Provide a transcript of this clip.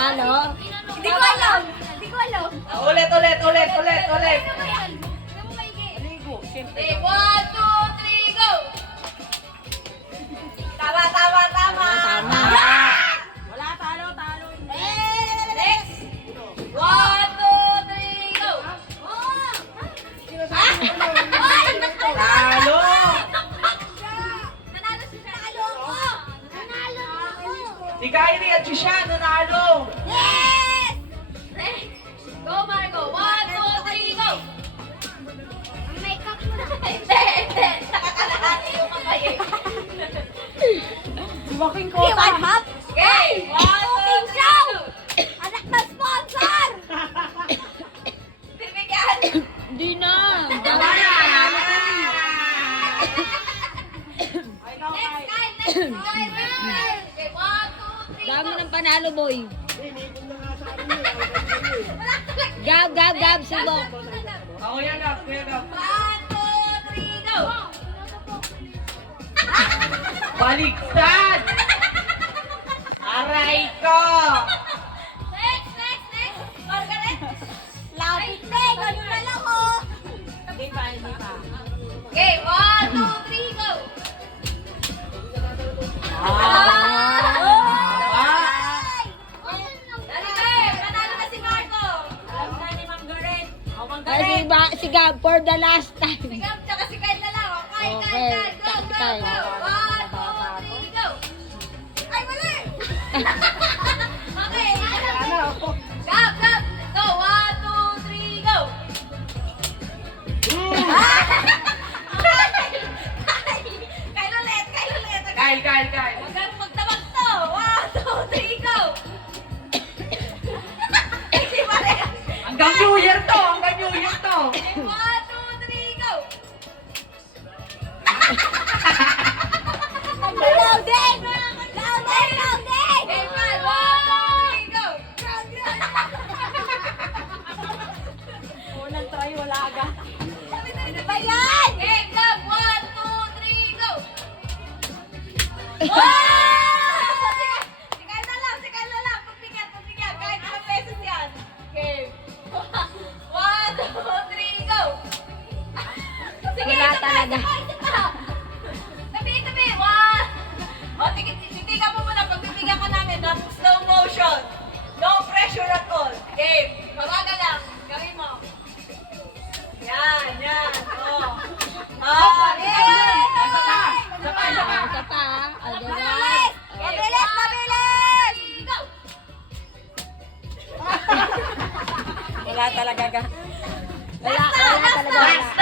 Halo? Hindi ko alam. Hindi ko alam. Ulit. Ligo, siyempre. Okay, 1, 2, 3, go! Tama. Tama. Wala, talo. Next! 1, 2, 3, go! Talo! Nanalo si Nanalo ako! Nanalo ako! Si Kyrie at si Sean nanalo! Yes! Next! Go, Marco! 1, 2, 3, go! Ang makeup mo na. Hindi. Nakakalahati yung kamay eh. Sumaking ko. Okay, one hop. Okay, 1, 2, 3, go! Anak na sponsor! Bibigyan! Di na. Tama na! Next guy! Okay, 1, 2, 3, Dami go! ng panalo, boy. Wala talaga. Gab, subok. Ako yan, Gab. Kuya Gab. 1, 2, 3, go! Baliktad! Aray ko! Next! Margaret! Lapit na eh! Ganun na lang oh! Hindi pa. Okay, 1, 2, 3, go! Panalo na si Marco! Si Gab, for the last Si time. Gab, tsaka si Kyle na lang. Okay, Okay, go! Kyle. 1, 2, 3, go! Ay, mali! Okay, Gab! Go! 1, 2, 3, go! Kyle ulit! Kyle. Huwag kang magtabag to! 1, 2, 3, go! Hindi pa rin! Hanggang New Year to! 1, 2, 3, go! Loading! Okay, 1, 2, 3, go! Unang try, wala agad. Ano ba yan? Okay, Gab! 1, 2, 3, go! Wow! Sikay na lang. Pagbigyan. Kahit ilang beses yan. Okay. 1, 2, 3, go! Sige, Wala isa pa. talaga. Tabi. 1. O, titigan mo muna. Pagbibigyan ka namin ng slow motion. No pressure at all. Okay. Mabagal lang. Gawin mo. Yan. Oh. Isa pa. Isa pa. Mabilis! Go! Wala talaga. Last na! Wala.